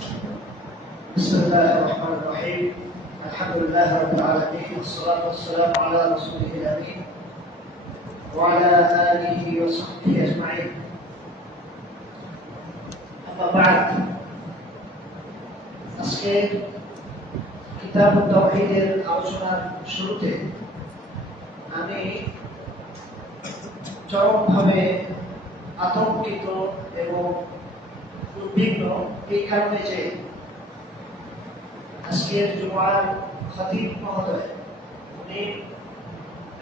بسم الله الرحمن الرحيم. الحمد لله رب العالمين والصلاة والسلام على رسوله الأمين وعلى آله وصحبه أجمعين. أما بعد، আজকে কিতাব তাওহীদের আলোচনার শুরুতে আমি চরমভাবে আতঙ্কিত এবং উদ্বিগ্ন এই কারণে যে আজকের জুমার খতিব মহোদয় উনি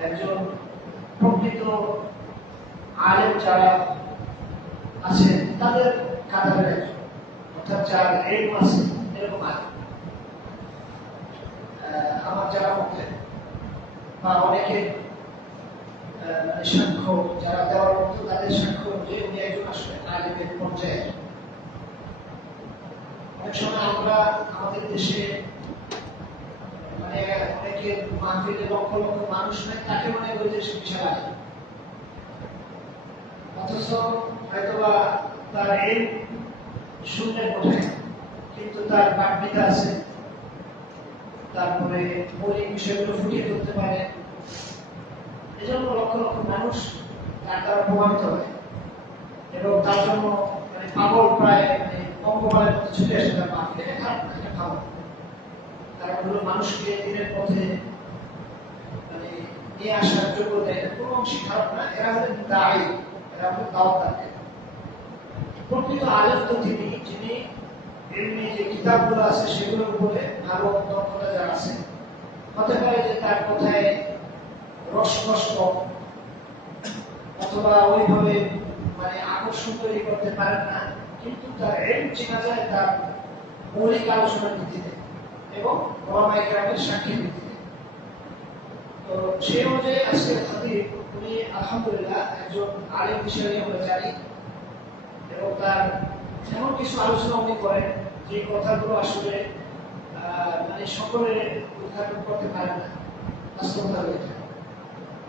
একজন প্রকৃত আলেম যারা আছেন তাদের কাতারের একজন, অর্থাৎ যার এলম আছে এরকম আলেম। আমার যারা মতে বা অনেকের সাক্ষ্য যারা দেওয়ার মতো তাদের সাক্ষ্য যে উনি একজন আসলে আলেমের পর্যায়ে। অনেক সময় আমরা আমাদের দেশে অনেকে মাহফিলে লক্ষ লক্ষ মানুষ নাই, তাকে মনে করি যে সে বিশাল আলেম, অথচ হয়তোবা তার এই শূন্যের কোঠায় কিন্তু তার পাঠবিদ্যা আছে, তারপরে মৌলিক বিষয়গুলো ফুটিয়ে তুলতে পারে। এজন্য লক্ষ লক্ষ মানুষ তার দ্বারা প্রভাবিত হয় এবং তার জন্য পাগল প্রায় অঙ্গমালের মধ্যে ছুটে আসে তার মাহফিলে। এটা খারাপ না, এটা ভালো। তারা হলো মানুষকে দিনের পথে নিয়ে আসার যোগ্যতা, এটা কোনো অংশে খারাপ না। এরা হলেন দায়ী, এরা হলেন দাওয়াত। প্রকৃত আলেম তো তিনি, যিনি এমনি যে কিতাবগুলো আছে সেগুলোর উপরে ভালো দক্ষতা যারা আছে। হতে পারে যে তার কথায় রসকস কম, অথবা ওইভাবে আকর্ষণ তৈরি করতে পারেন না, কিন্তু তার এলম চেনা যায় তার মৌলিক আলোচনার ভিত্তিতে এবং ওলামায়ে কেরামের সাক্ষীর ভিত্তিতে। তো সেই অনুযায়ী আজকের খতিব উনি আলহামদুলিল্লাহ একজন আলেম হিসেবে আমরা জানি এবং তার এমন কিছু আলোচনা উনি করেন যে কথাগুলো আসলে সকলে উদ্ঘাটন করতে পারে না, বাস্তবতা রয়েছে,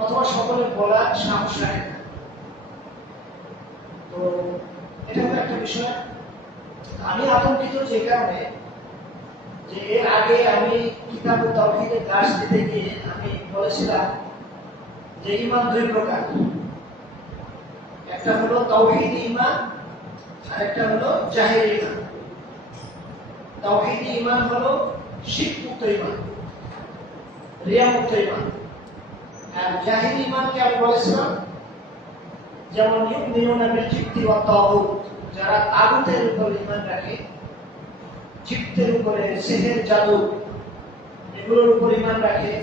অথবা সকলে বলার সাহস রাখে না। তো এটা হলো একটা বিষয়। আমি আতঙ্কিত যে কারণে যে এর আগে আমি কিতাব তাওহীদের ক্লাস দিতে গিয়ে আমি বলেছিলাম যে ঈমান দুই প্রকার, একটা হলো তাওহীদি ঈমান আর একটা হলো জাহিরি ঈমান। তাওহীদি ঈমান হলো শিরক মুক্ত ঈমান, রিয়া মুক্ত ঈমান। আর জাহিরি ঈমানকে আমি বলেছিলাম যেমন ইউমিনুনা বিল জিবতি ওয়াত তাগুত, যারা তাগুতের উপর ঈমান রাখে, জিবতের উপরে, সিহর জাদু এগুলোর উপর ঈমান রাখে,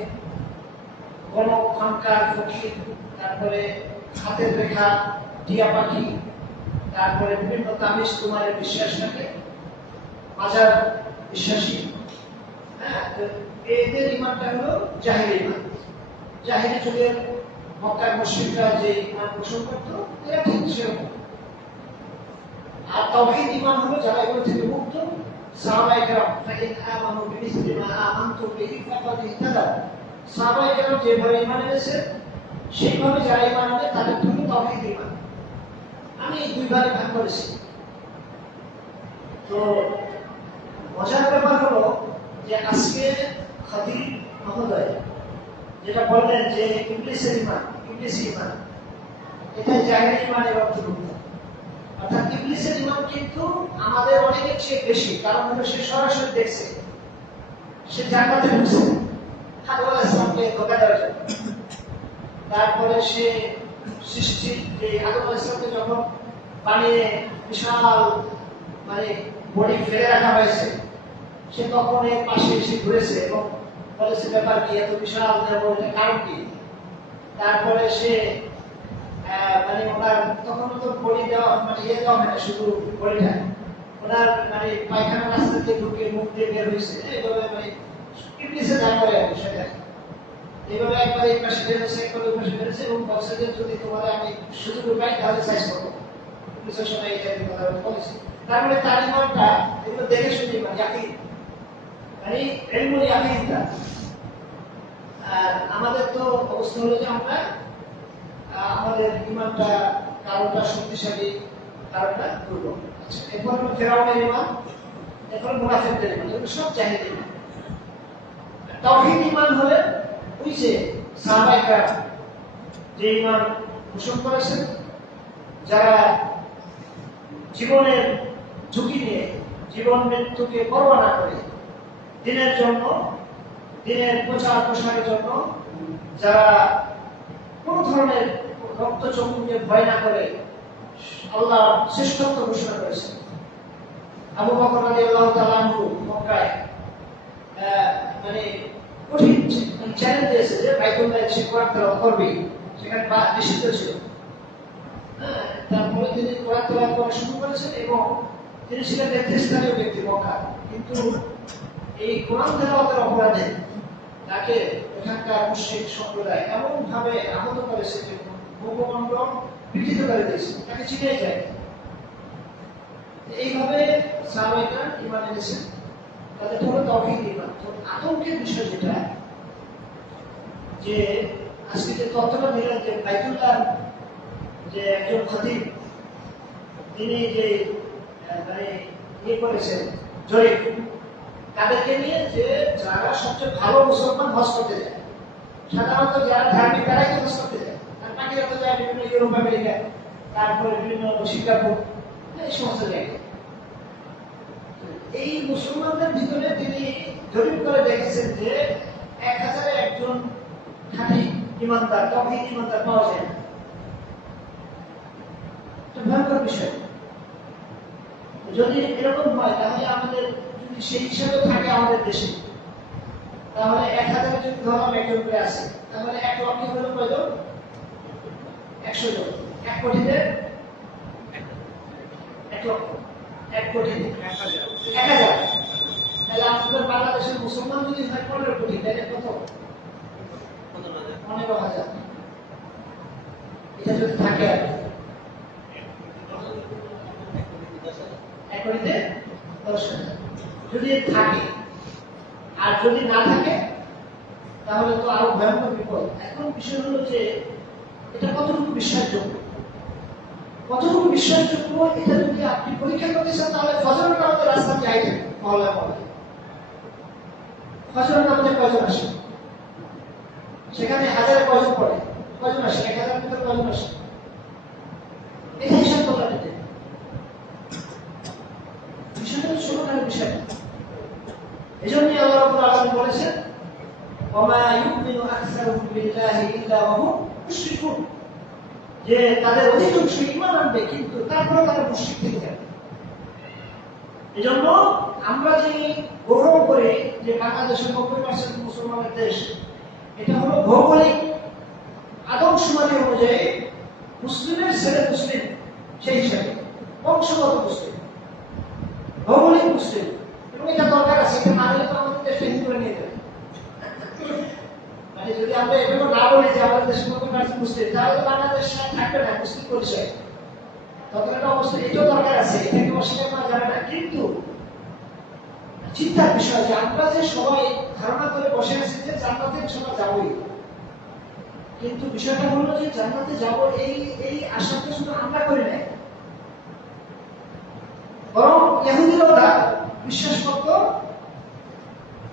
কোন খানকার ফকির, তারপরে হাতের রেখা, টিয়া পাখি, তারপরে বিভিন্ন তাবিজ তোমার বিশ্বাস রাখে, মাজার বিশ্বাসী। এদের ঈমানটা হলো জাহিরি ঈমান। জাহিরি যুগের মক্কার মুশরিকরা যে ঈমান পোষণ করত এরা ঠিক সেরকম। আর তাওহীদ ঈমান হলো যারা এগুলো থেকে মুক্ত, সাহাবায়ে কেরাম ফাইন আমানু বিমিসলি মা আমানতু বিহি ফাকাদ ইহতাদাউ। সাহাবায়ে কেরাম যেভাবে ঈমান এনেছে সেইভাবে যারা ঈমান আনে তাদের জন্য তাওহীদ ঈমান। আমি এই দুই ভাগে ভাগ করেছি। তো মজার ব্যাপার হলো যে আজকে খতিব মহোদয় যেটা বললেন যে ইবলিসের ঈমান, ইবলিসি ঈমান, এটা জাহিরি ঈমানের অন্তর্ভুক্ত। অর্থাৎ ইবলিসের ঈমান কিন্তু আমাদের অনেকের চেয়ে বেশি, কারণ হলো সে সরাসরি দেখছে, সে জান্নাতে ঢুকছে আদম আলাইহিস সালামকে ধোঁকা দেওয়ার জন্য। তারপরে সে সৃষ্টি যে আদম আলাইহিস সালামকে যখন বানিয়ে বিশাল বডি ফেলে রাখা হয়েছে, সে তখন এর পাশে এসে ঘুরেছে এবং বলেছে ব্যাপার কি, এত বিশাল বডিটা কারণ কি। তারপরে সে ওনার তখন তো বডি দেওয়া ইয়ে দেওয়া হয় না, শুধু বডিটা ওনার পায়খানা রাস্তা দিয়ে ঢুকে মুখ দিয়ে বের হয়েছে, এইভাবে ইবলিসে যা করে সেটা এইভাবে একবার এই পাশে বেরোচ্ছে, একবার ওই পাশে বেরোচ্ছে এবং বলছে যে যদি তোমার আমি সুযোগ পাই তাহলে সাইজ করবো। ইবলিসের সময় এই টাইপের কথা বলেছে। তারপরে তার ঈমানটা এগুলো দেখে শুনে ইয়াকিন, ইলমুল ইয়াকিনটা। আর আমাদের তো অবস্থা হলো যে আমরা আমাদের ঈমানটা কারোটা শক্তিশালী, কারোটা দুর্বল। আচ্ছা, এরপর হলো ফেরাউনের ঈমান। এখন মুনাফিকদের ইমান, এগুলো সব জাহিলি ইমান। তাওহীদ ইমান হলে ওই যে সাহাবায়ে কেরাম যে ইমান পোষণ করেছেন, যারা জীবনের ঝুঁকি নিয়ে জীবন মৃত্যুকে পরোয়া না করে দিনের জন্য, দিনের প্রচার প্রসারের জন্য, যারা কোন ধরনের রক্ত চক্ষুকে ভয় না করে আল্লাহ শ্রেষ্ঠত্ব ঘোষণা করেছেন। আবু বকর রাদিয়াল্লাহু তাআলা আনহু মক্কায় মানে কঠিন চ্যালেঞ্জ দিয়েছে যে বাইতুল্লাহ সে কোরআন তেলাওয়াত করবে, সেখানে নিষিদ্ধ ছিল। তারপরে তিনি কোরআন তেলাওয়াত করা শুরু করেছেন এবং তিনি ছিলেন নেতৃস্থানীয় ব্যক্তি মক্কা, কিন্তু এই কোরআন তেলাওয়াতের অপরাধে তাকে এখানকার মুশরিক সম্প্রদায় এমন ভাবে আহত করেছে যে মুখমন্ড বিকৃত করে দিয়েছে, তাকে চিনেই যায়। এইভাবে সাহাবায়ে কেরাম ঈমান এনেছেন, তাদের হলো তাওহীদ ঈমান। তো আতঙ্কের বিষয় যেটা, যে আজকে যে তথ্যটা দিলেন যে বাইতুল্লাহ যে একজন খতিব তিনি যে মানে ইয়ে করেছেন জরিপ, তাদেরকে নিয়ে যে যারা সবচেয়ে ভালো মুসলমান হজ করতে যায়, সাধারণত যারা ধার্মিক তারাই তো হজ করতে যায়, আর বাকিরা তো যায় বিভিন্ন ইউরোপ আমেরিকা, তারপরে বিভিন্ন সিঙ্গাপুর, এই সমস্ত জায়গায়। এই মুসলমানদের ভিতরে তিনি জরিপ করে দেখেছেন যে 1000-এ একজন খাঁটি ইমানদার, তাওহীদ ইমানদার পাওয়া যায় না। এটা ভয়ঙ্কর বিষয়। যদি এরকম হয় তাহলে আমাদের যদি সেই হিসাবে থাকে আমাদের দেশে, তাহলে 1000 যদি ধরলাম একজন করে আছে, তাহলে 1 লক্ষ হলো কয়জন? 100 জন। 1 কোটিতে 1 লক্ষ, 1 কোটিতে 1000। তাহলে আমাদের বাংলাদেশের মুসলমান যদি হয় 15 কোটি, তাহলে কত? 15,000। এটা যদি থাকে আর 1 কোটিতে 10,000 যদি থাকে, আর যদি না থাকে তাহলে তো আরো ভয়ঙ্কর বিপদ। এখন বিষয় হলো যে এটা কতটুকু বিশ্বাসযোগ্য, কতটুকু বিশ্বাসযোগ্য। এটা যদি আপনি পরীক্ষা করতে চান তাহলে ফজরের নামাজে রাস্তা যাই থাকে মহল্লা মহল্লা, ফজরের নামাজে কয়জন আসে? সেখানে 1000-এ কয়জন পড়ে? কয়জন আসে? 1000-এর ভিতরে কয়জন আসে? এটা হিসাব করলে দিতে বিষয়টা ছোটখাটো বিষয়। এজন্যই আল্লাহ রাব্বুল আলামিন বলেছেন, ওয়া ইউমিনু আকসারুহুম বিল্লাহি ইল্লা ওয়া হুম মুশরিকুন, যে তাদের অধিকাংশ ঈমান আনবে কিন্তু তারপরে তারা মুশরিক থেকে যাবে। এজন্য আমরা যে গৌরব করি যে বাংলাদেশের 90% মুসলমানের দেশ, এটা হলো ভৌগোলিক আদমশুমারি অনুযায়ী মুসলিমের ছেলে মুসলিম, সেই হিসাবে বংশগত মুসলিম, ভৌগোলিক মুসলিম। এবং এটা দরকার আছে, এটা না হলে তো আমাদের দেশটা হিন্দু করে নিয়ে যাবে। মানে যদি আমরা এগুলো না বলি যে আমাদের দেশের 90% মুসলিম, তাহলে বাংলাদেশ থাকবে না মুসলিম পরিচয়। তখন একটা অবস্থা, এটাও দরকার আছে, এটাকে অস্বীকার করা যাবে না। কিন্তু চিন্তার বিষয় যে আমরা যে সবাই ধারণা করে বসে আছি যে জান্নাতে সবাই যাবোই, কিন্তু বিষয়টা হলো যে জান্নাতে যাব এই আশাটা শুধু আমরা করি নাই, বরং ইহুদিরা বিশ্বাস করত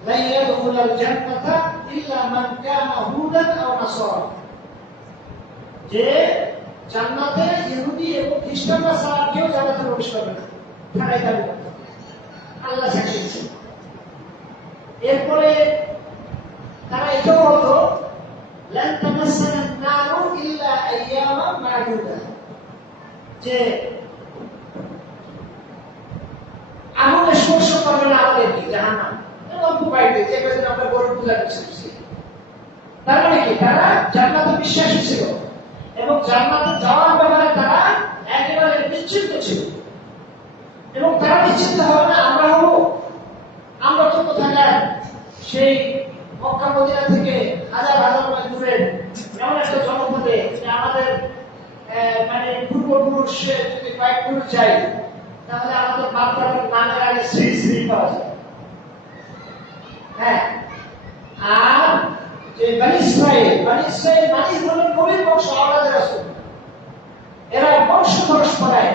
লা ইয়াদখুলুল জান্নাতা ইল্লা মান কানা হুদান আও নাসারা, যে জান্নাতে ইহুদি এবং খ্রিস্টানরা ছাড়া কেউ জান্নাতে প্রবেশ করবে না, তারাই দাবি করত। আল্লাহ সাক্ষী দিয়েছেন। এরপরে তারা এটাও বলতো লান তামাসসানান নারু ইল্লা আইয়ামান মা'দুদা, যে আগুন স্পর্শ করবে না আমাদেরকে জাহান্নাম, অল্প কয়েকদিন, যে কয়েকদিন আমরা গরু পূজা করছি। তার মানে কি, তারা জান্নাতে বিশ্বাসী ছিল এবং জান্নাতে যাওয়ার ব্যাপারে তারা একেবারে নিশ্চিন্ত ছিল। এবং তারা নিশ্চিন্ত হবে না আমরা হবো, আমরা তো কোথাকার সেই মক্কা মদিনা থেকে হাজার হাজার মাইল দূরের এমন একটা জনপদে, আমাদের মানে পূর্বপুরুষের যদি কয়েক পুরুষ যাই তাহলে আমাদের বাপদাদার নামের আগে শ্রী শ্রী পাওয়া যায়। হ্যাঁ, আর যে বনি ইসরাইল মানে হলো নবীর বংশ, আওলাদে রাসূল। এরা বংশ পরস্পরায়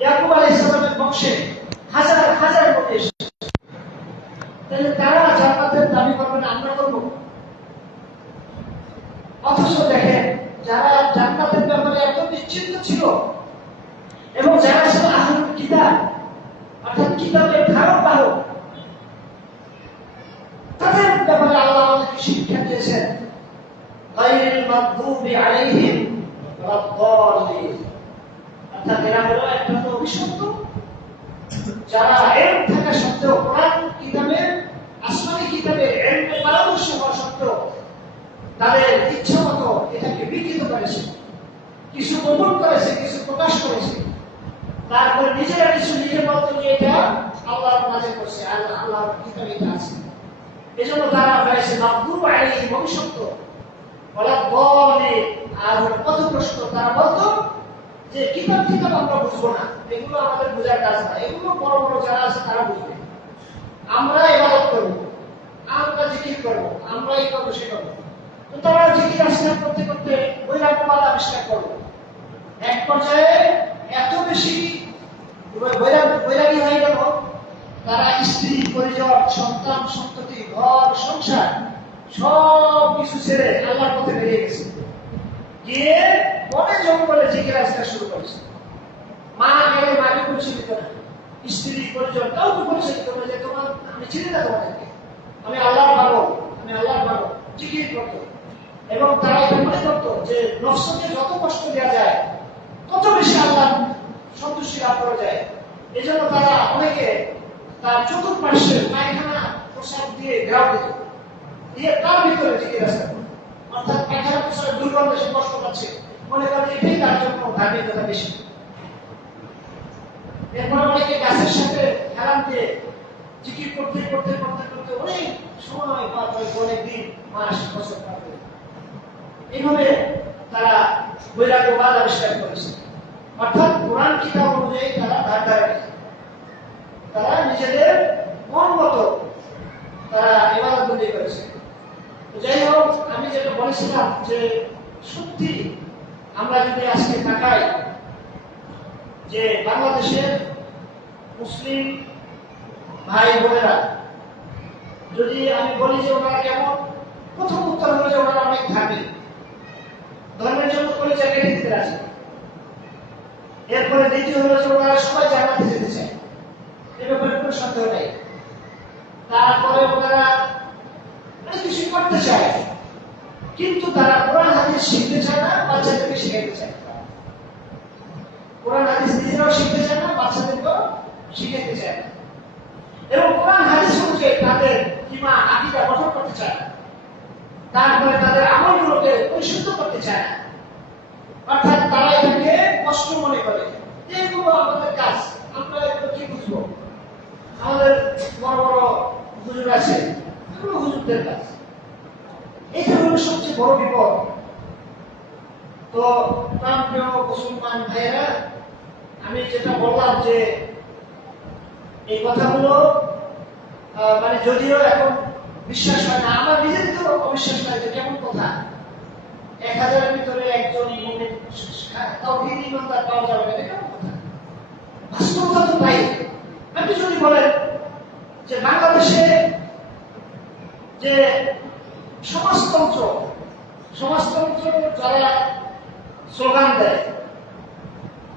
ইয়াকুব আলাইহিস সালামের বংশে হাজার হাজার নবী অর্থাৎ কিতাবের ধারক বাহক, তাদের ব্যাপারে আল্লাহ আমাদেরকে শিক্ষা দিয়েছেন, গায়রিল মাগদুবি আলাইহিম ওয়াদ-দাল্লিন, অর্থাৎ এরা হলো একটা অভিশপ্ত, যারা ইলম থাকা সত্ত্বেও, কোরআন কিতাবের, আসমানি কিতাবের ইলমে পারদর্শী হওয়া সত্ত্বেও তাদের ইচ্ছা মতো এটাকে বিকৃত করেছে, কিছু গোপন করেছে, কিছু প্রকাশ করেছে, তারপরে নিজেরা কিছু নিজের মতো নিয়ে এটা আল্লাহর মাঝে করছে, আল্লাহর কিতাবে এটা আছে। এজন্য তারা হয়েছে মাগদুব আলাইহিম, অভিশপ্ত, ওয়াদ-দাল্লিন, আর পথভ্রষ্ট। তারা বলতো যে কিতাব আমরা বুঝবো না, এগুলো আমাদের বোঝার কাজ না, এগুলো বড় বড় যারা আছে তারা বুঝবে, আমরা ইবাদত করবো, আমরা জিকির করবো, আমরা এই করবো সে করবো। তো তারা জিকির আবিষ্কার করতে করতে বৈরাগ্যবাদ আবিষ্কার করলো। এক পর্যায়ে এত বেশি বৈরাগী হয়ে গেল, তারা স্ত্রী পরিজন, সন্তান সন্ততি, ঘর সংসার সব কিছু ছেড়ে আল্লাহর পথে বেরিয়ে গেছে, গিয়ে বনে জঙ্গলে জিকির আবিষ্কার শুরু করেছে। মা গেলে মাকে পরিচয় দিত না, স্ত্রী পরিজন কাউকে পরিচয় দিত না, যে তোমার আমি চিনি না তোমাদেরকে, আমি আল্লাহর বাবু, আমি আল্লাহর বাবু, জিকির করতো। এবং তারা এটা মনে করতো যে নফসকে যত কষ্ট দেওয়া যায় তত বেশি আল্লাহ সন্তুষ্টি লাভ করা যায়। এই জন্য তারা অনেকে তার চতুর্পার্শ্বে পায়খানা প্রসাদ দিয়ে গ্রাম দিত, দিয়ে তার ভিতরে জিকির আবিষ্কার করত। অর্থাৎ পায়খানা প্রসাদের দুর্গন্ধে সে কষ্ট পাচ্ছে, মনে করেন এটাই তার জন্য ধার্মিকতা বেশি। এরপর অনেকে গাছের সাথে হেলান দিয়ে জিকির করতে করতে করতে করতে অনেক সময় পার হয়, অনেক দিন, মাস, বছর পার হয়। এইভাবে তারা বৈরাগ্যবাদ আবিষ্কার করেছে। অর্থাৎ কোরআন কিতাব অনুযায়ী তারা ধার, তারা নিজেদের মন মতো তারা ইবাদত বন্দী করেছে। যাই হোক, আমি যেটা বলেছিলাম যে সত্যি আমরা যদি আজকে তাকাই যে বাংলাদেশের মুসলিম ভাই বোনেরা, যদি আমি বলি যে ওনারা কেমন, প্রথম উত্তর হলো যে ওনারা অনেক ধার্মিক, ধর্মের জন্য কোনো জায়গায় দিতে রাজি। এরপরে দ্বিতীয় হলো যে ওনারা সবাই জান্নাতে যেতে চায়, এ ব্যাপারে কোনো সন্দেহ নেই। তারপরে ওনারা অনেক কিছু করতে চায়, কিন্তু তারা কোরআন হাদিস শিখতে চায় না, বাচ্চাদেরকে শিখাইতে চায়। কোরআন হাদিস নিজেরাও শিখতে চায় না, বাচ্চাদেরকেও শিখাইতে চায় না। এবং কোরআন হাদিস অনুযায়ী তাদের ঈমান আকীদা গঠন করতে চায় না, তারপরে তাদের আমলগুলোকে পরিশুদ্ধ করতে চায় না। অর্থাৎ তারা এটাকে কষ্ট মনে করে, এগুলো আমাদের কাজ, আমরা এগুলো কি বুঝবো, আমাদের বড় বড় হুজুর আছে, এগুলো হুজুরদের কাজ। এটা হলো সবচেয়ে বড় বিপদ। তো প্রাণপ্রিয় মুসলমান ভাইয়েরা, আমি যেটা বললাম যে এই কথাগুলো মানে যদিও এখন বিশ্বাস হয় না, আমার নিজেদেরও অবিশ্বাস হয় যে কেমন কথা, 1000-এর ভিতরে একজন তাওহীদ ইমানদার পাওয়া যাবে না, কেমন কথা? বাস্তবতা তো তাই। আপনি যদি বলেন যে বাংলাদেশে যে সমাজতন্ত্র যারা স্লোগান দেয়,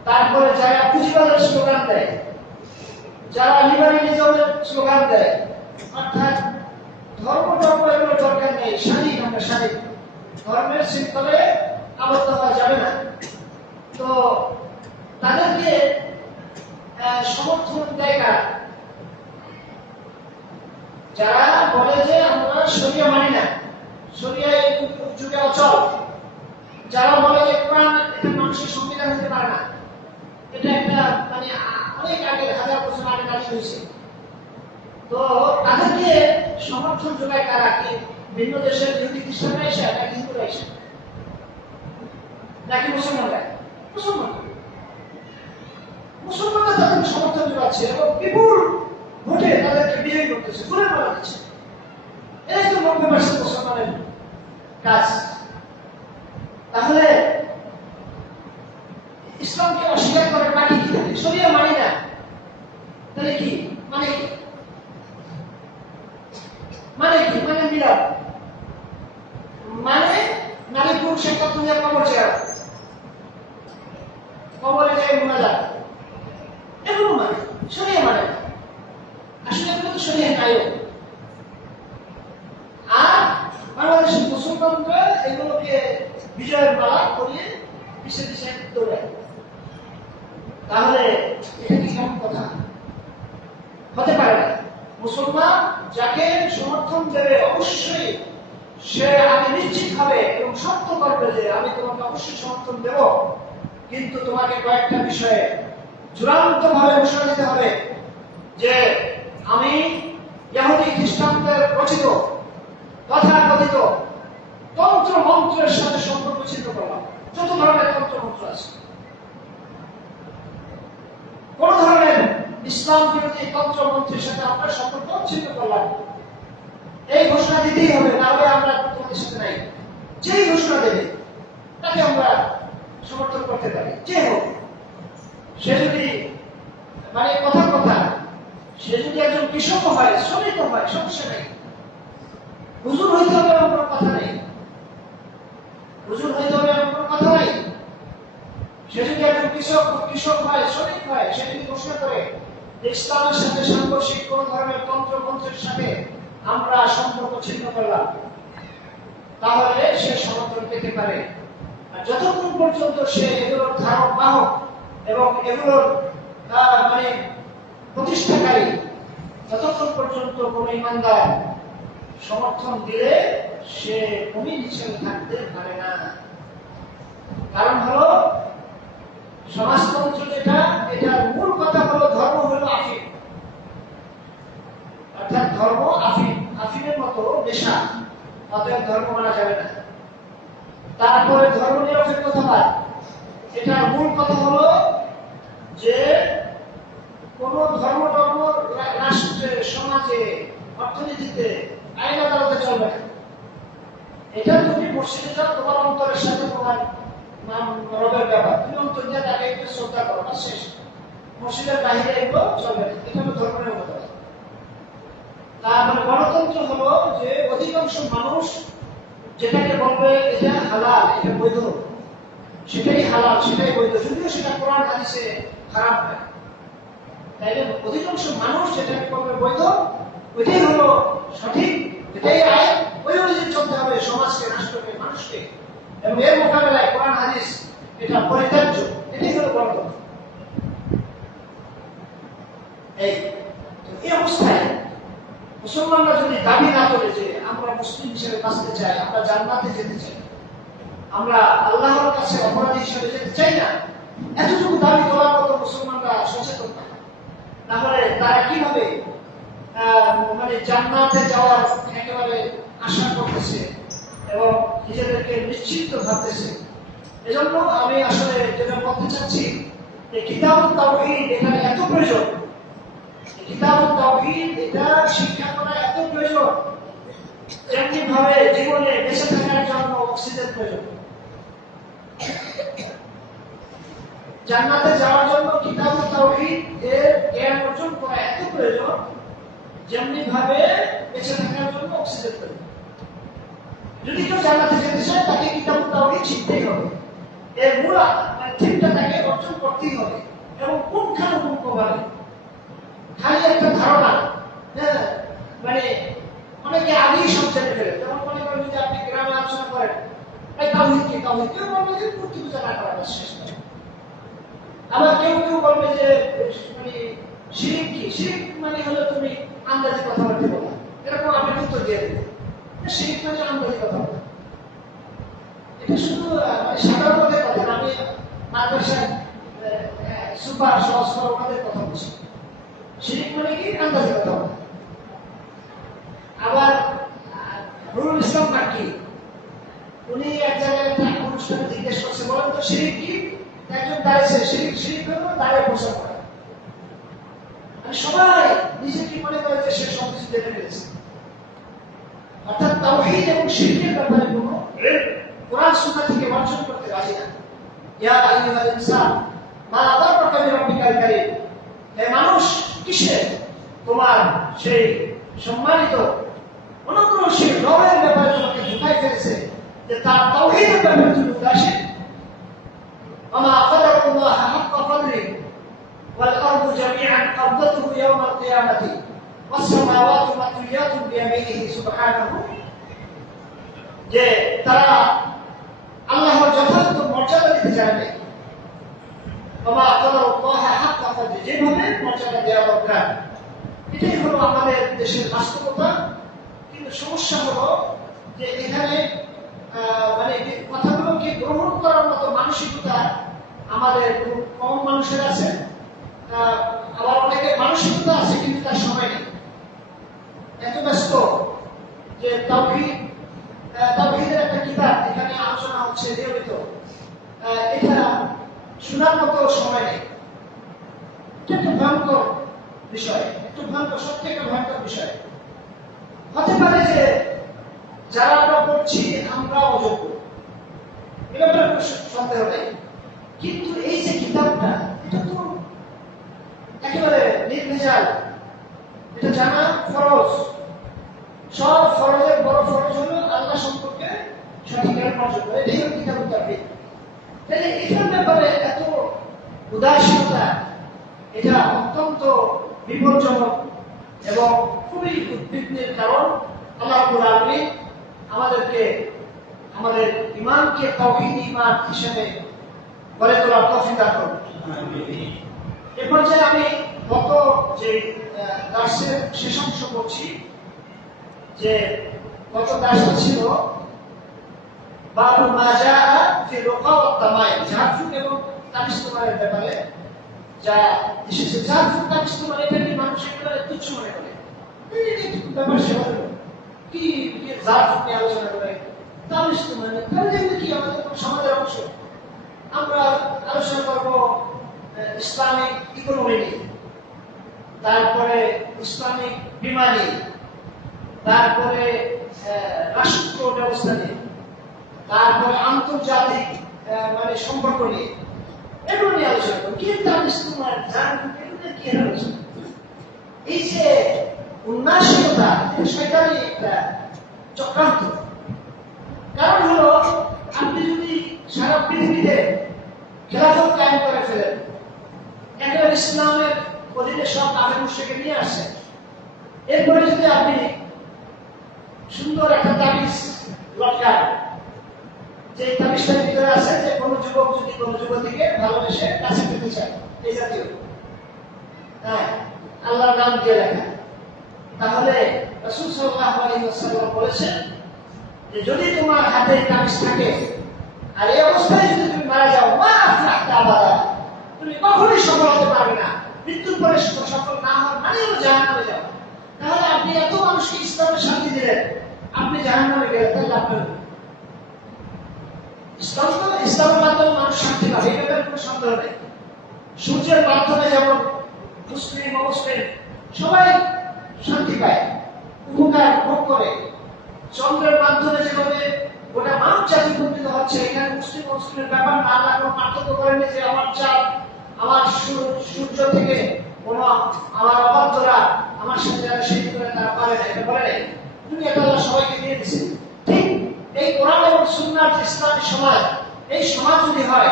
তারপরে যারা পুঁজিবাদের স্লোগান দেয়, যারা লিবারেলিজমের স্লোগান দেয়, অর্থাৎ ধর্ম এগুলো দরকার নেই, স্বাধীন, আমরা স্বাধীন, ধর্মের শৃঙ্খলে আবদ্ধ হওয়া যাবে না, তো তাদেরকে সমর্থন দেয় কারা? যারা বলে যে আমরা শরিয়া মানি না, শরিয়া এই যুগে অচল, যারা বলে যে কোরআন এটা মানুষের সংবিধান হতে পারে না, এটা একটা মানে অনেক আগে, 1000 বছর আগে দাঁড়িয়ে হয়েছে, তো তাদেরকে সমর্থন যোগায় কারা? কি ভিন্ন দেশের ইহুদি খ্রিস্টানরা এসে, নাকি হিন্দুরা এসে, নাকি মুসলমানরা? মুসলমানরা তাদের সমর্থন যোগাচ্ছে এবং বিপুল ভোটে তাদেরকে বিজয়ী করতেছে, দূরে মারা দিচ্ছে। এই তো 90% মুসলমানের কাজ। তাহলে ইসলামকে অস্বীকার করার বাকি কি থাকে? শরিয়া মানি না, তাহলে কি মানে? কি মানে? কি মানে? মিলাদ মানে নারী পুরুষ একটা দুনিয়া কবর চেয়ার, কবরে যায় মোনাজাত, এগুলো মানে শরিয়া মানে না। বিশ্বদেহ নায়ক। আর বাংলাদেশের মুসলমানরা এগুলোকে বিজয়ের মালা করিয়ে পিছিয়ে পিছিয়ে দৌড়ায়। তাহলে এটা কি কেমন কথা? হতে পারে না। মুসলমান যাকে সমর্থন দেবে অবশ্যই সে আগে নিশ্চিত হবে এবং সত্য করবে যে আমি তোমাকে অবশ্যই সমর্থন দেব, কিন্তু তোমাকে কয়েকটা বিষয়ে চূড়ান্ত ভাবে ঘোষণা দিতে হবে যে আমি ইহুদি খ্রিস্টানদের রচিত তথাকথিত তন্ত্র মন্ত্রের সাথে সম্পর্ক ছিন্ন করলাম। যত ধরনের তন্ত্র মন্ত্র আছে, কোন ধরনের ইসলাম বিরোধী তন্ত্র মন্ত্রের সাথে আমরা সম্পর্ক ছিন্ন করলাম, এই ঘোষণা দিতেই হবে, না হলে আমরা তোমাদের সাথে নাই। যেই ঘোষণা দেবে তাকে আমরা সমর্থন করতে পারি, যে হোক। সে যদি মানে কথা সে যদি একজন কৃষক হয়, শ্রমিক হয়, সমস্যা নেই। হুজুর হইতে হবে এমন কোনো কথা নেই, হুজুর হইতে হবে এমন কোনো কথা নাই। সে যদি একজন কৃষক হয়, শ্রমিক হয়, সে যদি ঘোষণা করে ইসলামের সাথে সাংঘর্ষিক কোন ধরনের তন্ত্র মন্ত্রের সাথে আমরা সম্পর্ক ছিন্ন করলাম, তাহলে সে সমর্থন পেতে পারে। আর যতক্ষণ পর্যন্ত সে এগুলোর ধারক বাহক এবং এগুলোর মানে প্রতিষ্ঠাকারী, ততক্ষণ পর্যন্ত কোন ইমানদার সমর্থন দিলে সে মুমিন হিসেবে থাকতে পারে না। কারণ হলো সমাজতন্ত্র যেটা, এটার মূল কথা হলো ধর্ম হলো আফিম, অর্থাৎ ধর্ম আফিম, আফিমের মতো নেশা, অতএব ধর্ম মানা যাবে না। তারপরে ধর্ম নিরপেক্ষতাবাদ, এটার মূল কথা হলো যে কোন ধর্ম রাষ্ট্রে, সমাজে, অর্থনীতিতে, আইন আদালতে চলবে না। এটা তুমি মসজিদে যাও, তোমার অন্তরের সাথে তোমার নাম রবের ব্যাপার, তুমি অন্তর দিয়ে তাকে একটু শ্রদ্ধা করো, না শেষ। মসজিদের বাইরে এগুলো চলবে না, এটা হলো ধর্মের মতো। তারপরে গণতন্ত্র হলো যে অধিকাংশ মানুষ যেটাকে বলবে এটা হালাল, এটা বৈধ, সেটাই হালাল, সেটাই বৈধ, যদিও সেটা কোরআন হাদিসে খারাপ হয়। তাইলে অধিকাংশ মানুষ যেটাকে বলবে বৈধ, ওইটাই হলো সঠিক, এটাই আইন, ওই অনুযায়ী চলতে হবে সমাজকে, রাষ্ট্রকে, মানুষকে। এবং এর মোকাবেলায় কোরআন হাদিস এটা পরিত্যাজ্য, এটাই হলো গণতন্ত্র। এই অবস্থায় মুসলমানরা যদি দাবি না করে যে আমরা মুসলিম হিসেবে বাঁচতে চাই, আমরা জান্নাতে যেতে চাই, আমরা আল্লাহর কাছে অপরাধী হিসেবে যেতে চাই না, এতটুকু দাবি তোলার মতো মুসলমানরা সচেতন না, তাহলে তারা কিভাবে মানে জান্নাতে যাওয়ার একেবারে আশা করতেছে এবং নিজেদেরকে নিশ্চিত ভাবতেছে? এজন্য আমি আসলে যেটা বলতে চাচ্ছি, যে কিতাবুত তাওহীদ এখানে এত প্রয়োজন, কিতাবুত তাওহীদ এটা শিক্ষা করা এত প্রয়োজন, যেমনি ভাবে জীবনে বেঁচে থাকার জন্য অক্সিজেন প্রয়োজন। জান্নাতে যাওয়ার জন্য কিতাবুত তাওহীদ এর জ্ঞান অর্জন করা এত প্রয়োজন, যেমনি ভাবে বেঁচে থাকার জন্য অক্সিজেন প্রয়োজন। যদি কেউ জান্নাতে যেতে চায়, তাকে কিতাবুত তাওহীদ শিখতেই হবে, এর মূল থিমটা তাকে অর্জন করতেই হবে, এবং পুঙ্খানুপুঙ্খভাবে। খালি একটা ধারণা, হ্যাঁ, মানে অনেকে আগেই সব জেনে ফেলে। যেমন মনে করেন যদি আপনি গ্রামে আলোচনা করেন তাওহীদ কি, তাওহীদ কেউ বলবে যে মূর্তি পূজা না করা শেষ করে। আবার কেউ বলবে যে মানে শিরক কি, শিরক মানে হলো তুমি আন্দাজে কথা বলতে বলা, এরকম আমি উত্তর দিয়ে দেবো। শিরক মানে আন্দাজে কথা বলা, এটা শুধু সাধারণ কথা না, আমি মাদ্রাসায় সুপার সহজ ওনাদের কথা বলছি। শিরক মানে কি? আন্দাজে কথা বলা। আবার নুরুল ইসলাম মাক্কি, উনি এক জায়গায় একটা অনুষ্ঠানে জিজ্ঞেস করছে, বলেন তো শিরক কি? একজন দাঁড়িয়েছে, শিরক হলো দাঁড়িয়ে প্রচার করা। মানে সবাই নিজেকে মনে করে যে সে সবকিছু জেনে ফেলেছে। অর্থাৎ তাওহীদ এবং শিরকের ব্যাপারে কোনো কোরআন সুন্নাহ থেকে বর্জন করতে রাজি না। ইয়া আইয়ুহাল ইনসান মা গাররাকা বিরাব্বিকাল কারীম, হে মানুষ, কিসে তোমার সেই সম্মানিত অনুগ্রহশীল রবের ব্যাপারে তোমাকে ঢুকাই ফেলেছে যে তার তাওহীদের ব্যাপারে তুমি উদাসীন। ওমা কাদারুল্লাহ হাক্কা কদরি ওয়াল আরদু জামিআন কবদাতুহু ইয়াওমাল কিয়ামাতি ওয়াস-সামাওয়াতু মাতউইয়াতুন বিয়ামিনিহি সুবহানাহু, যে তারা আল্লাহর যথার্থ মর্যাদা দিতে জানে, ওয়া আতাল্লাহ হাক্কা কদরি, যেভাবে মর্যাদা দেওয়া দরকার। এটাই হলো আমাদের দেশের বাস্তবতা। কিন্তু সমস্যা হলো যে এখানে মানে কথাগুলোকে গ্রহণ করার মতো মানসিকতা আমাদের খুব কম মানুষের আছে। আবার অনেকে মানসিকতা আছে কিন্তু তার সময় নেই, এত ব্যস্ত যে তাওহীদের একটা কিতাব এখানে আলোচনা হচ্ছে নিয়মিত, এটা শোনার মতো সময় নেই। এটা একটা ভয়ঙ্কর বিষয়, একটু ভয়ঙ্কর, সত্যি একটা ভয়ঙ্কর বিষয়। হতে পারে যে যারা আমরা পড়ছি আমরা অযোগ্য, এ ব্যাপারে কোনো সন্দেহ নেই, কিন্তু এই যে কিতাবটা এটা তো একেবারে নির্ভেজাল, এটা জানা ফরজ। সব ফরজের বড় ফরজ হলো আল্লাহ সম্পর্কে সঠিক জ্ঞান অর্জন করা, এটাই হলো কিতাবুত তাওহীদ। তাহলে এটার ব্যাপারে এত উদাসীনতা, এটা অত্যন্ত বিপজ্জনক এবং খুবই উদ্বিগ্নের কারণ। আল্লাহ রাব্বুল আলামিন আমাদেরকে আমাদের ঈমানকে তাওহীদ ঈমান হিসেবে গড়ে তোলার তৌফিক দান করুন। এ পর্যায়ে আমি গত যে দার্সের শেষ অংশ করছি, যে গত দার্সটা ছিল বাবু মা জাআ ফি রুকা ওয়াত তামাইম, ঝাড়ফুঁক এবং তাবিজ তোমারের ব্যাপারে যা এসেছে। ঝাড়ফুঁক তাবিজ তোমার এটাকে মানুষ একেবারে তুচ্ছ মনে করে, ব্যাপার সেবা কি ঝাড়ফুঁক নিয়ে আলোচনা করে, তাবিজ তোমার কি আমাদের সমাজের অংশ। আমরা আলোচনা করবো ইসলামিক ইকোনমি নিয়ে, তারপরে ইসলামিক বীমা নিয়ে, তারপরে রাষ্ট্র ব্যবস্থা নিয়ে, তারপরে আন্তর্জাতিক মানে সম্পর্ক নিয়ে, এগুলো নিয়ে আলোচনা করবো। কিন্তু আমি তোমার কি আলোচনা, এই যে উন্নাসীনতা, শয়তানি একটা চক্রান্ত। কারণ হলো আপনি যদি সারা পৃথিবীতে খেলাফত কায়েম করে ফেলেন, একেবারে ইসলামের অধীনে সব কাফের মুশরিককে নিয়ে আসেন, এরপরে যদি আপনি সুন্দর একটা তাবিজ লটকান, যে তাবিজটার ভিতরে আছে যে কোনো যুবক যদি কোনো যুবতীকে ভালোবেসে কাছে পেতে চায়, এই জাতীয় আল্লাহর নাম দিয়ে লেখা, তাহলে রাসূল সাল্লাল্লাহু আলাইহি ওয়াসাল্লাম বলেছেন যে যদি তোমার হাতে তাবিজ থাকে আর এই অবস্থায় যদি তুমি মারা যাও, মা আফলাহতা আবাদা, তুমি কখনোই সফল হতে পারবে না। মৃত্যুর পরে সফল না হওয়ার মানে হলো জাহান্নামে যাওয়া। তাহলে আপনি এত মানুষকে ইসলামের শান্তি দিলেন, আপনি জাহান্নামে গেলেন, তাহলে লাভ হবে। ইসলামের মাধ্যমে মানুষ শান্তি পাবে, এই ব্যাপারে কোনো সন্দেহ নেই। সূর্যের মাধ্যমে যেমন মুসলিম অমুসলিম সবাই শান্তি পায়, উপকার ভোগ করে, চন্দ্রের মাধ্যমে যেভাবে গোটা মানব জাতি উপকৃত হচ্ছে, এখানে মুসলিম মুসলিমের ব্যাপার না, আল্লাহ কোনো পার্থক্য করেনি যে আমার চাঁদ, আমার সূর্য থেকে কোনো আমার অবাধ্যরা আমার সাথে যারা সেই করে তারা পারে না, এটা বলে নেই। দুনিয়াটা আল্লাহ সবাইকে দিয়ে দিচ্ছে। ঠিক এই কোরআন এবং সুন্নাহর যে ইসলামী সমাজ, এই সমাজ যদি হয়,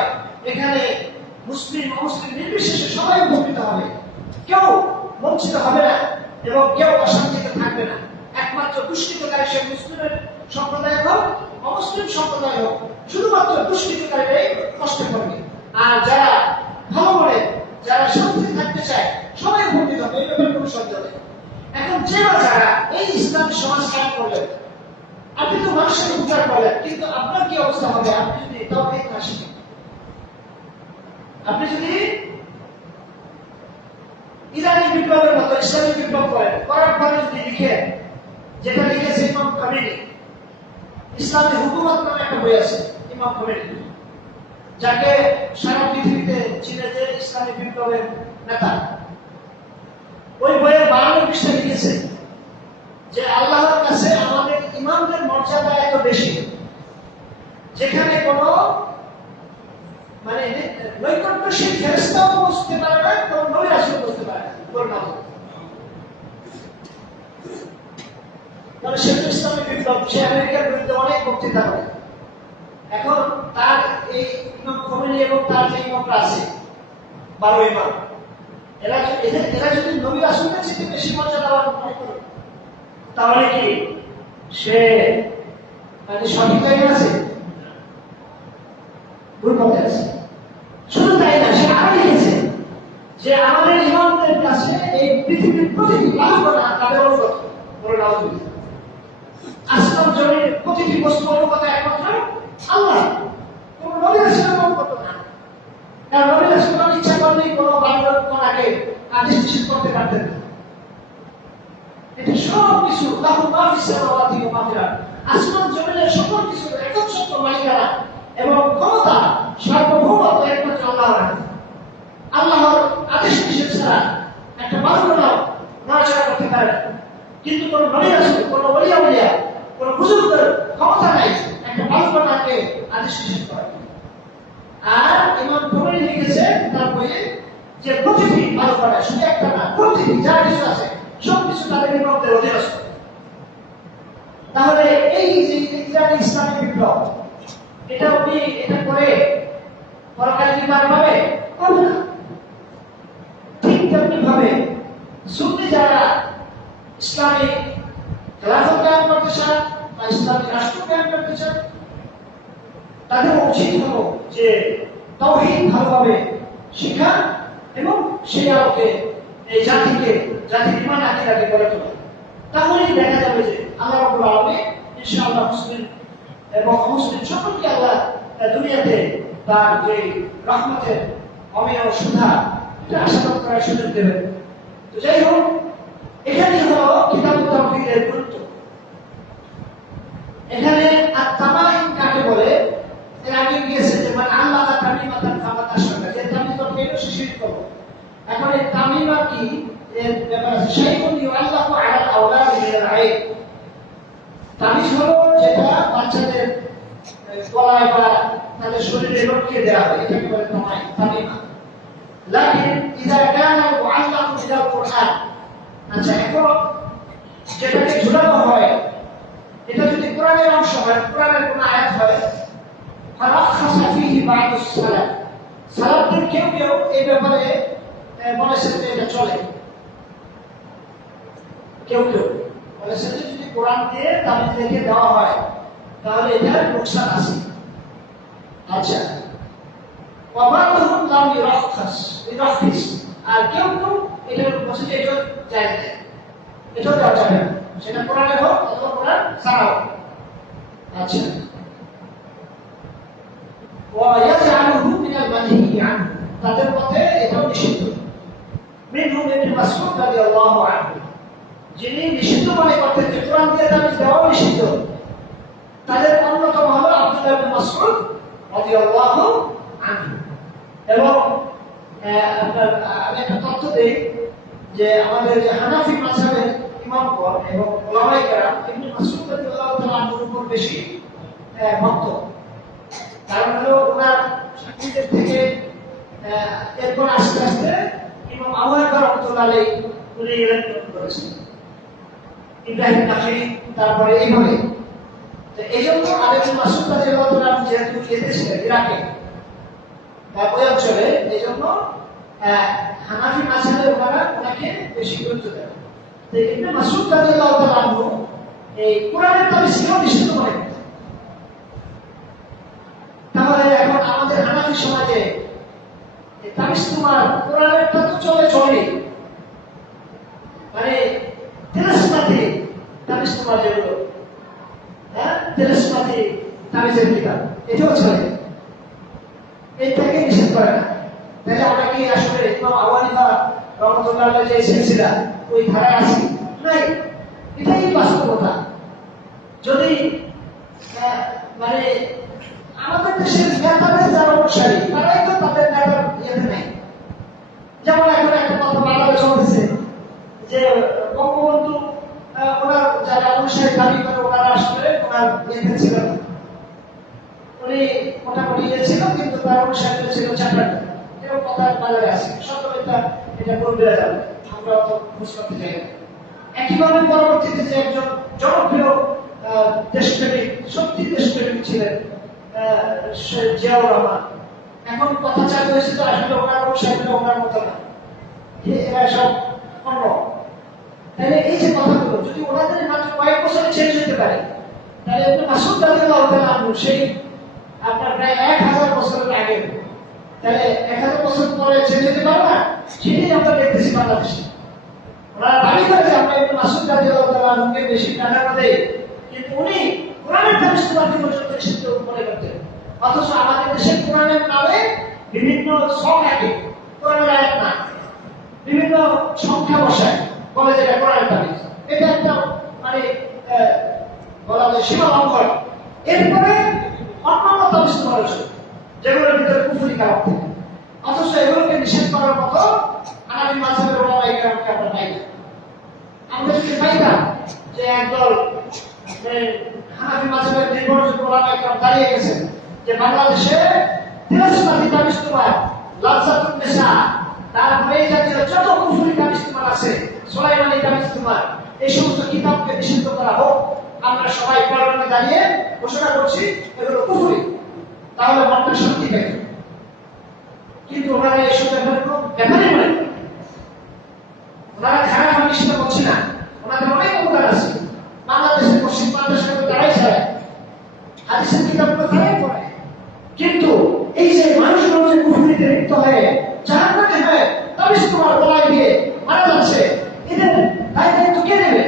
এখানে মুসলিম অমুসলিম নির্বিশেষে সবাই উপকৃত হবে, কেউ বঞ্চিত হবে না এবং কেউ অশান্তিতে থাকবে না। একমাত্র দুষ্কৃতকারী সে মুসলিমের সম্প্রদায় হোক অমুসলিম সম্প্রদায় হোক, শুধুমাত্র দুষ্কৃতকারীরাই কষ্ট করবে। আর যারা ভালো মনে, যারা শান্তিতে থাকতে চায়, সবাই উপকৃত হবে, এই ব্যাপারে কোনো সন্দেহ নেই। এখন যে যারা এই ইসলামী সমাজ কায়েম করলেন, আপনি তো মানুষের উপকার করলেন, কিন্তু আপনার কি অবস্থা হবে আপনি যদি তাওহীদ না শিখেন? আপনি যদি ইরানি বিপ্লবের মতো ইসলামিক বিপ্লব করার পরে যদি লিখেন, যেটা লিখেছে ইমাম খামেনি, ইসলামী হুকুমত নামে একটা বই আছে ইমাম খামেনি, যাকে সারা পৃথিবীতে চিনে যে ইসলামী বিপ্লবের নেতা। ওই বইয়ের 52 পৃষ্ঠা লিখেছে যে আল্লাহর কাছে আমাদের ইমামদের মর্যাদা এত বেশি, যেখানে কোনো মানে নৈকট্যশীল ফেরেশতাও বুঝতে পারে না, কোনো নবী রাসূল বুঝতে পারে না। মানে শেখুল ইসলামের বিপ্লব, সে আমেরিকার বিরুদ্ধে অনেক বক্তৃতা করে। এখন তার এই ইমাম খোমেনি এবং তার যে ইমামরা আছে 12 ইমাম, এরা যদি নবী রাসূলের চেয়ে বেশি মর্যাদা পায় তাহলে কি সে মানে সঠিক হয়ে আছে? ভুল পথে আছে। শুধু তাই না, সে আরো লিখেছে যে আমাদের ইমামদের কাছে এই পৃথিবীর প্রতিটি ঘটনা তাদের অনুগত বলে নাউজুবিল্লাহ। আসমান জমির প্রতিটি বস্তু অনুগত একমাত্র আল্লাহ, কোন নবী রাসূলের অনুগত না। কারণ নবী রাসূল ইচ্ছা করলেই কোনো বান্দর কোনাকে আদেশ নিষেধ করতে পারতেন না। এটা সব কিছু লাহু মা ফিস সামাওয়াতি ওয়া মা ফিল আরদ, আসমান জমিনের সকল কিছু একক সত্য মালিকানা এবং ক্ষমতা সার্বভৌমত্ব একমাত্র আল্লাহর হাতে। আল্লাহর আদেশ নিষেধ ছাড়া একটা বান্দরও নড়াচড়া করতে পারে না। কিন্তু কোন নবী রাসূল, কোন ওলি আউলিয়া, কোন বুজুর্গের ক্ষমতা নাই একটা বান্দরকে আদেশ নিষেধ করা। আর ইমাম বুখারী লিখেছে তার বইয়ে যে প্রতিটি বান্দর, শুধু একটা না, প্রতিটি যা কিছু আছে সবকিছু তাদের ইমামদের অধীনস্থ। তাহলে এই যে ইরানি ইসলামী বিপ্লব, এটা উনি এটা করে পরকালে কি পার পাবে? পাবে না। ঠিক তেমনি ভাবে সুন্নি যারা ইসলামী খেলাফত কায়েম করতে চান বা ইসলামী রাষ্ট্র কায়েম করতে চান, তাদের উচিত হলো যে তাওহীদ ভালোভাবে শিখা এবং সেই আলোকে এই জাতির ঈমান আকীদাকে গড়ে তোলা। তাহলেই দেখা যাবে যে আল্লাহ রাব্বুল আলামিন ইনশাআল্লাহ মুসলিম এবং অমুসলিম সকলকে আল্লাহ দুনিয়াতে তার যে রহমতের অমেয় সুধা এটা আশীর্বাদ করার সুযোগ দেবেন। তো যাই হোক, এখানে হলো কিতাবুত তাওহীদের গুরুত্ব। এখানে আত-তামাইম কাকে বলে এর আগে গিয়েছে যে মানে আল্লাহ তামিমাতান ফাকাত আশরাকা, যে তামিম তো কেন শিরক করব। এখন এই তামিমা কি এর ব্যাপারে শাইখুন ইউআল্লাকু আলাল আওলাদি মিনাল আইব। তামিজ হলো যেটা বাচ্চাদের গলায় বা তাদের শরীরে লটকিয়ে দেওয়া হয়, এটাকে বলে তামিমা। লাকিন ইযা কানা মুআল্লাকু বিল কুরআন, আচ্ছা এখন যেটাকে ঝুলানো হয় এটা যদি কোরআনের অংশ হয়, কোরআনের কোন আয়াত হয়, ফারাখাসা ফীহি বা'দুস সালাত, সালাতের কেউ কেউ এই ব্যাপারে বলেছেন যে এটা চলে। কেউ কেউ বলেছেন যে যদি কোরআন দিয়ে তামিজ লিখে দেওয়া হয় তাহলে এটার নোকসান আছে। আচ্ছা, ওয়াবাদুহুম লাম ইরাখিস, আর কেউ কেউ এটার বলছে যে এটা জায়েজ নেই, এটাও দেওয়া যাবে না, সেটা কোরআনের হোক অথবা কোরআন ছাড়া হোক। আচ্ছা, ওয়ায়াজআলুহু মিনাল মানহি আনহু, তাদের মতে এটাও নিষিদ্ধ। মিনহুম ইবনে মাসউদ রাদিয়াল্লাহু আনহু, যিনি নিষিদ্ধ মনে করতেন যে কোরআন দিয়ে তামিজ দেওয়া নিষিদ্ধ, তাদের অন্যতম হলো আব্দুল্লাহ ইবনে মাসউদ রাদিয়াল্লাহু আনহু। এবং আমি একটা তথ্য দেই যে আমাদের যে হানাফি মাযহাবের ইমামগণ এবং উলামায়ে কেরাম ইবনে মাসউদ রাদিয়াল্লাহু তাআলা আনহুর উপর বেশি ভক্ত। কারণ হলো ওনার ছাত্রীদের থেকে এরপর আস্তে আস্তে ইমাম আবু হানিফা রাহমাতুল্লাহ আলাইহি উনি ইলম গ্রহণ করেছেন, ইব্রাহিম নাখঈ, তারপরে এইভাবে। তো এই জন্য আরেকজন মাসউদ রাদিয়াল্লাহু তাআলা যেহেতু এদেশে ইরাকে বা ওই অঞ্চলে, এই জন্য হানাফি মাযহাবের ওনাকে বেশি গুরুত্ব দেন। তো ইবনে মাসউদ রাদিয়াল্লাহু তাআলা আনহু এই কোরআনের তাফসীরও নিষিদ্ধ মনে করতেন। তাহলে এখন আমাদের হানাফি সমাজে তাফসীর তোমার কোরআনেরটা তো চলে মানে তেলাসমাতি তাফসীর তোমার যেগুলো, তেলাসমাতি তাফসীরের কিতাব এটাও চলে, এটাকে নিষেধ করে না। তাহলে আমরা কি আসলে ইমাম আবু হানিফা রাহমাতুল্লাহ আলাইহি যে সিলসিলা ওই ধারায় আছি? নাই, এটাই বাস্তবতা। যদি মানে আমাদের দেশের নেতাদের যারা অনুসারী তারাই তো তাদের নেতার ইয়েতে নেই। যেমন এখন একটা কথা বাংলাদেশ চলতেছে যে বঙ্গবন্ধু ওনার যারা অনুসারী দাবি করে ওনারা আসলে ওনার ইয়েতে ছিল না, উনি মোটামুটি ইয়ে ছিল কিন্তু তার অনুসারী ছিল চারটা। এরকম কথা বাজারে আছে, সত্যতা এটা বলবে যাবে, আমরা তো খোঁজ করতে চাই না। একইভাবে পরবর্তীতে যে একজন জনপ্রিয় দেশপ্রেমিক, সত্যি দেশপ্রেমিক ছিলেন জিয়াউর রহমান, এখন কথা চালু হয়েছে তো আসলে ওনার অনুসারীরা ওনার মতো না, এরা সব অন্য। তাহলে এই যে কথা কথাগুলো যদি ওনাদের মাত্র কয়েক বছরে চেঞ্জ হতে পারে, তাহলে ইবনে মাসউদ রাদিয়াল্লাহু তাআলা আনহু সেই আপনার প্রায় 1000 বছরের আগে, তাহলে 1000 বছর পরে চেঞ্জ হতে পারে না? সেটাই আমরা দেখতেছি বাংলাদেশে। ওনারা দাবি করে যে আমরা ইবনে মাসউদ রাদিয়াল্লাহু তাআলা আনহুকে বেশি প্রাধান্য দেই, কিন্তু উনি কোরআনের তাফসীর পর্যন্ত নিষিদ্ধ মনে করতেন। অথচ আমাদের দেশে কোরআনের নামে বিভিন্ন সং আছে, কোরআনের আয়াত না, বিভিন্ন সংখ্যা বসায় বলে যে এটা কোরআনের তাফসীর। এটা একটা মানে বলা যায় সীমা লঙ্ঘন। এরপরে অন্যান্য তাফসীর রয়েছে যেগুলোর ভিতরে কুফরি কালাম থাকে, অথচ এগুলোকে নিষেধ করার মতো হানাফি মাযহাবের উলামায়ে কেরামকে আমরা পাই না। আমরা যদি পাইতাম যে একদল হানাফি মাযহাবের নির্ভরযোগ্য উলামায়ে কেরাম দাঁড়িয়ে গেছেন যে বাংলাদেশে তিরাশি তাবিস্তুমার, লাযযাতুন নিসা, তারপরে এই জাতীয় যত কুফরি তাবিস্তুমার আছে, সুলাইমানি তাবিস্তুমার, এই সমস্ত কিতাবকে নিষিদ্ধ করা হোক। আমরা সবাই পরনে দাঁড়িয়ে ঘোষণা করছি এগুলো কুফরি, তাহলে মনটা শান্তি পাবে। কিন্তু ওনারা এইসব ব্যাপারে কোনো ব্যাপারই নয়। ওনারা খারাপ আমি সেটা বলছি না, ওনাদের অনেক অবদান আছে। বাংলাদেশের পশ্চিম মাদ্রাসাগুলো তারাই চালায়, হাদিসের কিতাবগুলো তারাই পড়ে। কিন্তু এই যে মানুষগুলো যে কুফরিতে লিপ্ত হয়ে জাহান্নামে হয়, তাবিজ তোমার গলায় দিয়ে মারা যাচ্ছে, এদের দায়িত্ব কে নেবে?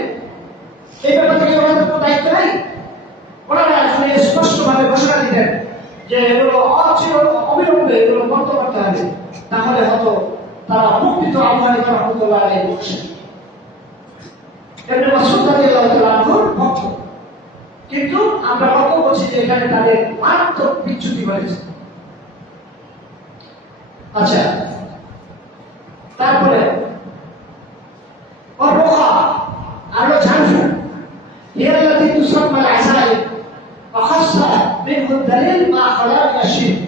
এই ব্যাপারে কি ওনাদের কোনো দায়িত্ব নাই? ওনারা আসলে স্পষ্টভাবে ঘোষণা দিতেন যে এগুলো অবিলম্বে এগুলো বন্ধ করতে হবে, তাহলে হয়তো তারা মুক্তিত আবু হানিফা রাহমাতুল্লাহ আলাইহি বলছেন। ইবনে মাসউদ রাদিয়াল্লাহু তাআলা আনহুর ভক্ত, কিন্তু আমরা লক্ষ্য করছি যে এখানে তাদের মারাত্মক বিচ্যুতি হয়েছে। আচ্ছা, তারপরে অরোহা আরো ঝাড়ফু হিয়াল্লাতি তুসাম্মা আল-আসাইব ওয়াখাসসা মিনহু দালিল মা খালা মিনাশ শিরক।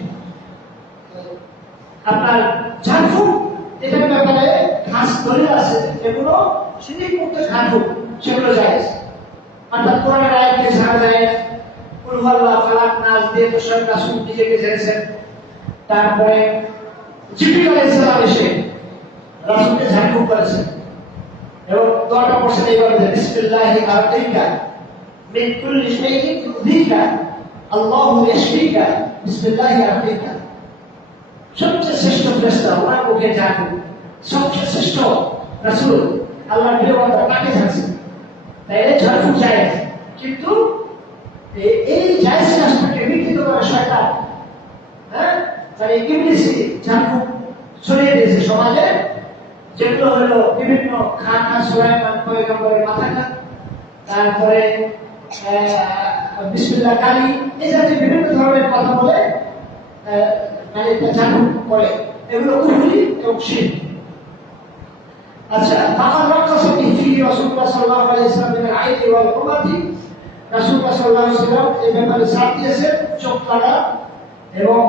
আপনার ঝাড়ফু এটার ব্যাপারে খাস দলিল আছে, যেগুলো শিরক মুক্ত ঝাড়ফু, সেগুলো জায়েজ। অর্থাৎ কোরআনের আয়াতকে ঝাড়া যায়, কুল হুয়াল্লাহু ফালাক নাস দিয়ে তো সব রাসূল নিজেকে ঝেড়েছেন। তারপরে জিবরিল আলাইহিস সালাম এসে রাসূলকে ঝাড়ফুঁক করেছেন এবং দোয়াটা পড়ছেন এইভাবে যে বিসমিল্লাহি আরকাইকা মিন কুল্লি শাইইন ইউযিকা আল্লাহু ইয়াশফিকা বিসমিল্লাহি আরকাইকা। সবচেয়ে শ্রেষ্ঠ ফেরেশতা ওনার মুখে ঝাড়ফুঁক, সবচেয়ে শ্রেষ্ঠ রাসূল আল্লাহর প্রিয় বান্দা তাকে ঝাড়ছেন, তাই এই ঝাড়ফুঁক জায়েজ। কিন্তু এই জায়েজ রাস্তাকে বিকৃত করা শয়তান, তাই ইবলিসি ঝাড়ফুঁক ছড়িয়ে দিয়েছে সমাজে, যেগুলো হলো বিভিন্ন খান সুলাইমান পয়গম্বরের মাথাটা, তারপরে বিসমিল্লাহ কালী, এই জাতীয় বিভিন্ন ধরনের কথা বলে মানে ঝাড়ফুঁক করে, এগুলো কুফরি এবং শিরক। আচ্ছা, আমার রক্ষা ফি রাসূলুল্লাহ সাল্লাল্লাহু আলাইহি ওয়াসাল্লামের আইতি ওয়াল হুরমাতি, রাসূলুল্লাহ সাল্লাল্লাহু আলাইহি ওয়াসাল্লাম এই ব্যাপারে সাথ দিয়েছেন, চোখ লাগা এবং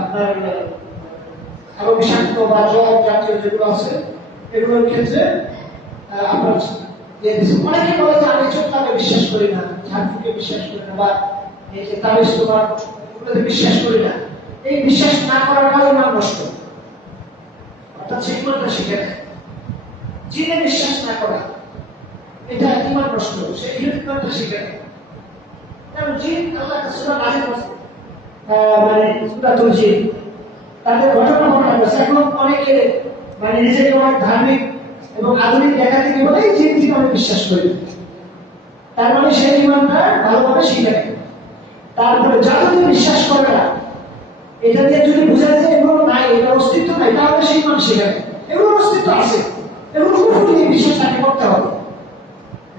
আপনার আরো বিষাক্ত বা জ্বর জাতীয় যেগুলো আছে এগুলোর ক্ষেত্রে আপনার অনেকে বলে যে আমি চোখ লাগা বিশ্বাস করি না, ঝাড়ফুঁকে বিশ্বাস করি না, বা এই যে তাবিজ তোমার এগুলোতে বিশ্বাস করি না। এই বিশ্বাস না করাটাও ইমান নষ্ট, অর্থাৎ সেই ইমানটা শিখে নেয়। জিনে বিশ্বাস না করা এটা ইমান নষ্ট, সেই ইমানটা শিখে নেয়। কারণ জিন আল্লাহ সূরা নাযিল করেছে, মানে সূরাতুল জিন, তাদের ঘটনা বর্ণনা করেছে। এখন অনেকে মানে নিজেকে অনেক ধার্মিক এবং আধুনিক দেখাতে গিয়ে বলে জিন থেকে আমি বিশ্বাস করি, তার মানে সেই ইমানটা ভালোভাবে শিখে নেয়। তারপরে জাদুতে বিশ্বাস করে না, এটা দিয়ে যদি বোঝা যায় এগুলো নাই, এটা অস্তিত্ব নাই, তাহলে সেই ইমান শিখে নেয়। এগুলোর অস্তিত্ব আছে, এগুলো কুফরি নিয়ে বিশ্বাস তাকে করতে হবে,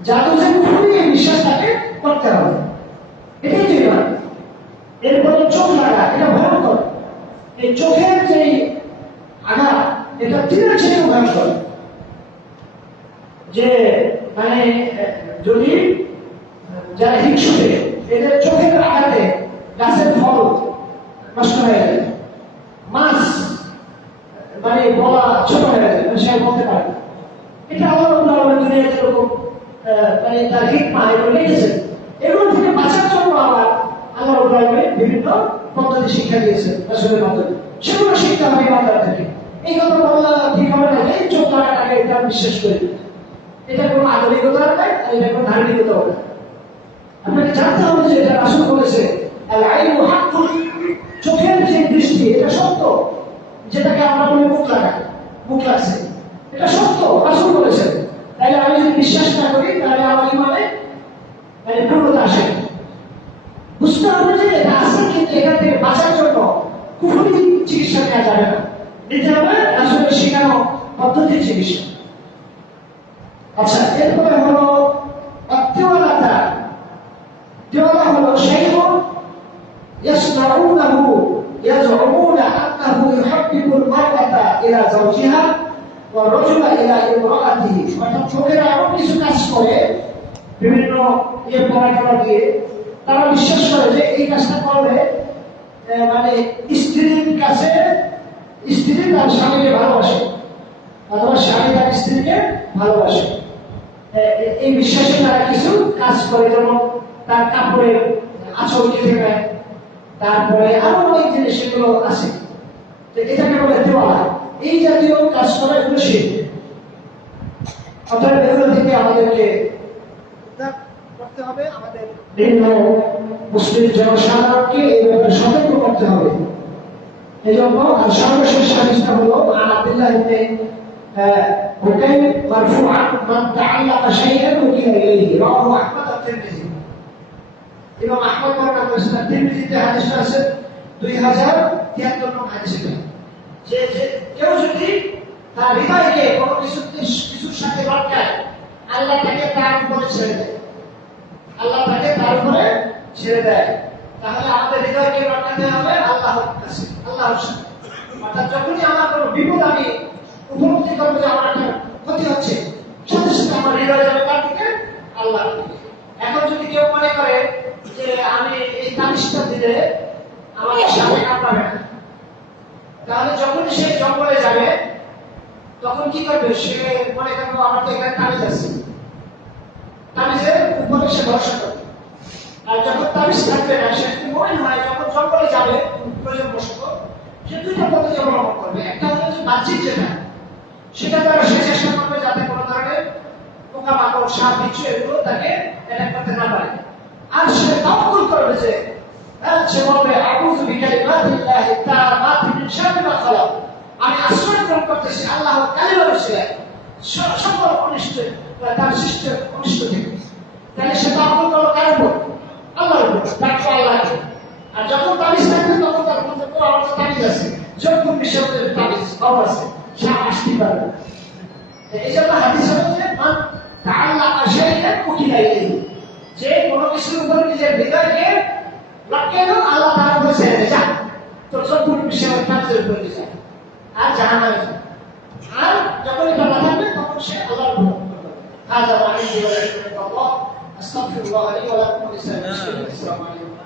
জাদুতে কুফরি নিয়ে বিশ্বাস তাকে করতে হবে, এটাই তো ইমান। এরপরে চোখ লাগা, এটা ভয়ঙ্কর। এই চোখের যে আঘাত, এটা তীরের চেয়ে ভয়ঙ্কর। যে মানে যদি যারা হিংসুটে, এদের চোখের আঘাতে গাছের ফল নষ্ট হয়ে যায়, মাছ মানে বলা ছোট হয়ে যায়, সে বলতে পারে না। এটা আল্লাহ রাব্বুল আলামিন দুনিয়াতে এরকম মানে তার হিকমা এগুলো লিখেছেন। এগুলো থেকে বাঁচার জন্য আবার আল্লাহ রাব্বুল আলামিন বিভিন্ন পদ্ধতি শিক্ষা দিয়েছেন রাসূলের মাধ্যমে, সেগুলো শিখতে হবে ইমানদার থেকে। এই কথা বলা ঠিক হবে না, এই চোখ লাগাটাকে এটা বিশ্বাস করে এটা কোনো আধুনিকতা নয়, এটা কোনো ধার্মিকতাও নয়। আপনাকে জানতে হবে যে এটা রাসূল বলেছে আল আইনু হাক্কুন, চোখের যে দৃষ্টি এটা সত্য, যেটাকে আমরা বলি মুখ লাগছে, এটা সত্য, রাসূল বলেছেন। তাহলে আমি যদি বিশ্বাস না করি তাহলে আমার ইমানে পূর্ণতা আসে। বুঝতে হবে যে এটা আছে, কিন্তু এখান থেকে বাঁচার জন্য কুফরি চিকিৎসা নেওয়া যাবে না, নিতে হবে রাসূলের শেখানো পদ্ধতির চিকিৎসা। আচ্ছা, এরপরে হলো অত্যবলতা। দেওয়ালা হলো শাইউন ইয়াসমাউনাহু ইয়াজউমুনা আন্নাহু ইউহিব্বুল মারআতা ইলা যাওজিহা ওয়া রাজুলা ইলা ইমরাআতিহি। অর্থাৎ চোখেরা এমন কিছু কাজ করে বিভিন্ন পড়াশোনা দিয়ে তারা বিশ্বাস করে যে এই কাজটা করলে মানে স্ত্রীর কাছে স্ত্রী তার স্বামীকে ভালোবাসে, অথবা স্বামী তার স্ত্রীকে ভালোবাসে। এই বিশ্বাসে তারা কিছু কাজ করে, যেমন তার কাপড়ের আঁচল কেটে নেয়, তারপরে আরো অনেক জিনিস সেগুলো আছে, এটাকে বলে দেওয়ালা। এই জাতীয় কাজ করা এগুলো শিরক। অতএব এগুলো থেকে আমাদেরকে করতে হবে, আমাদের বিভিন্ন মুসলিম জনসাধারণকে এই ব্যাপারে সতর্ক করতে হবে। এই জন্য সর্বশেষ হাদিসটা হলো আব্দুল্লাহ ইবনে হুকাইম মারফুআন মান তাআল্লাকা শাইআন উকিলা ইলাইহি, রাওয়াহু আহমদ ওয়া তিরমিজি। ইমাম আহমদ বর্ণনা করেছেন, তিরমিজিতে হাদিসটা আছে 2073 নম্বর হাদিস। যে কেউ যদি তার হৃদয়কে কোনো কিছুর সাথে লটকায়, আল্লাহ তাকে তার উপরে ছেড়ে দেয়, আল্লাহ তাকে তার উপরে ছেড়ে দেয়। তাহলে আমাদের হৃদয়কে লটকাতে হবে আল্লাহর কাছে, আল্লাহর সাথে। অর্থাৎ যখনই আমার কোনো বিপদ আমি উপলব্ধি করবো যে আমার একটা ক্ষতি হচ্ছে, সাথে সাথে আমার হৃদয় যাবে তার দিকে, আল্লাহর দিকে। এখন যদি কেউ মনে করে যে আমি এই তাবিজটা দিলে আমার সামনে কাঁপাবে না, তাহলে যখনই সে জঙ্গলে যাবে তখন কি করবে? সে মনে করবো আমার তো এখানে তাবিজ আছে, তাবিজের উপরে সে ভরসা করবে। আর যখন তাবিজ থাকবে না, সে মনে হয় যখন জঙ্গলে যাবে প্রয়োজন বসত, সে দুইটা পদ্ধতি অবলম্বন করবে। একটা হলো যে বাহ্যিক যেটা, সেটা দ্বারা সে চেষ্টা করবে যাতে কোনো ধরনের পোকামাকড়, সাপ, বিচ্ছু এগুলো তাকে অ্যাটাক করতে না পারে। আর সে তাওয়াক্কুল করবে যে সে বলবে আউযু বিকালিমাতিল্লাহি তাম্মাতি মিন শাররি মা খালাক, আমি আশ্রয় গ্রহণ করতেছি আল্লাহর কালিমার উসিলায় সকল অনিষ্ট, তার সৃষ্ট অনিষ্ট থেকে। তাহলে সে তাওয়াক্কুল করলো কার উপর? আল্লাহর উপর, ডাকলো আল্লাহকে। আর যখন তাবিজ থাকবে তখন তার মধ্যে আমার তো তাবিজ আছে, যখন বিশ্বের তাবিজ পাওয়া আছে, সে আসতে পারবে। এই জন্য হাদিস হচ্ছে মান তাআল্লাকা শাইআন উকিলা ইলাইহি, যে কোনো কিছুর উপর নিজের হৃদয়কে লটকে দাও, আল্লাহ তার উপর ছেড়ে দেয়, যা তোর সম্পূর্ণ বিশ্বের তাবিজের উপর দিয়ে যায়, আর জাহান্নামে যায়। আর যখন এটা না থাকবে তখন সে আল্লাহর উপর করবে। هذا وعندي ولكم الله أستغفر الله لي ولكم ولسائر المسلمين. السلام عليكم.